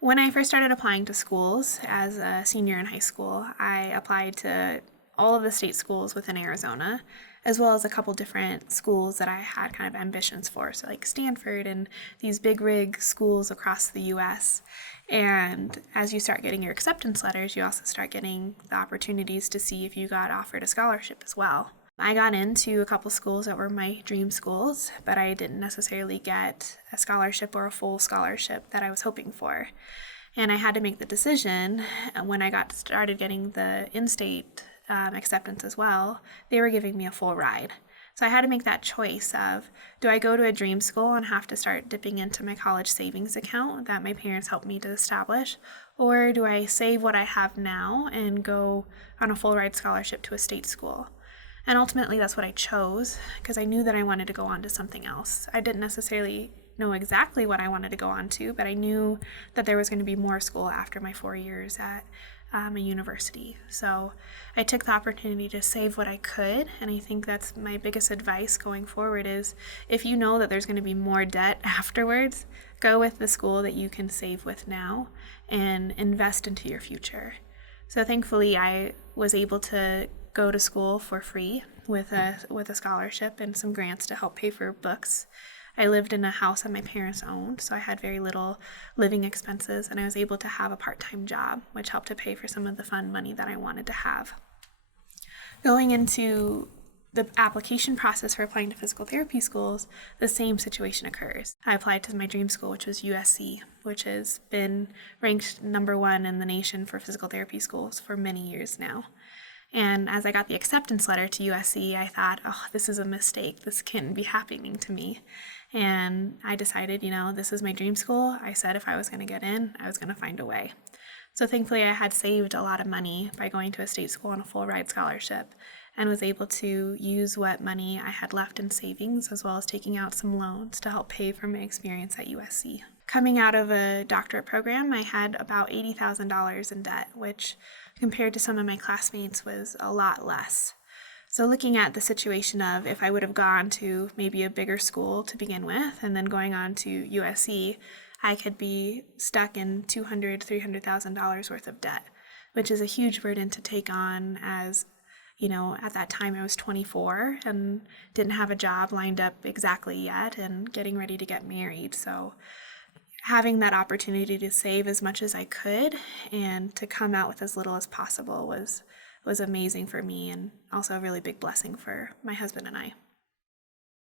When I first started applying to schools as a senior in high school, I applied to all of the state schools within Arizona, as well as a couple different schools that I had kind of ambitions for, so like Stanford and these big rig schools across the US. And as you start getting your acceptance letters, you also start getting the opportunities to see if you got offered a scholarship as well. I got into a couple schools that were my dream schools, but I didn't necessarily get a scholarship or a full scholarship that I was hoping for. And I had to make the decision when I got started getting the in-state acceptance as well. They were giving me a full ride. So I had to make that choice of, do I go to a dream school and have to start dipping into my college savings account that my parents helped me to establish, or do I save what I have now and go on a full ride scholarship to a state school? And ultimately, that's what I chose because I knew that I wanted to go on to something else. I didn't necessarily know exactly what I wanted to go on to, but I knew that there was going to be more school after my 4 years at a university. So I took the opportunity to save what I could, and I think that's my biggest advice going forward is if you know that there's going to be more debt afterwards, go with the school that you can save with now and invest into your future. So thankfully, I was able to go to school for free with a scholarship and some grants to help pay for books. I lived in a house that my parents owned, so I had very little living expenses, and I was able to have a part-time job, which helped to pay for some of the fun money that I wanted to have. Going into the application process for applying to physical therapy schools, the same situation occurs. I applied to my dream school, which was USC, which has been ranked #1 in the nation for physical therapy schools for many years now. And as I got the acceptance letter to USC, I thought, oh, this is a mistake. This can't be happening to me. And I decided, this is my dream school. I said if I was going to get in, I was going to find a way. So thankfully, I had saved a lot of money by going to a state school on a full ride scholarship and was able to use what money I had left in savings as well as taking out some loans to help pay for my experience at USC. Coming out of a doctorate program, I had about $80,000 in debt, which compared to some of my classmates was a lot less. So looking at the situation of if I would have gone to maybe a bigger school to begin with and then going on to USC, I could be stuck in $200,000, $300,000 worth of debt, which is a huge burden to take on as, at that time I was 24 and didn't have a job lined up exactly yet and getting ready to get married. So having that opportunity to save as much as I could and to come out with as little as possible was amazing for me and also a really big blessing for my husband and I.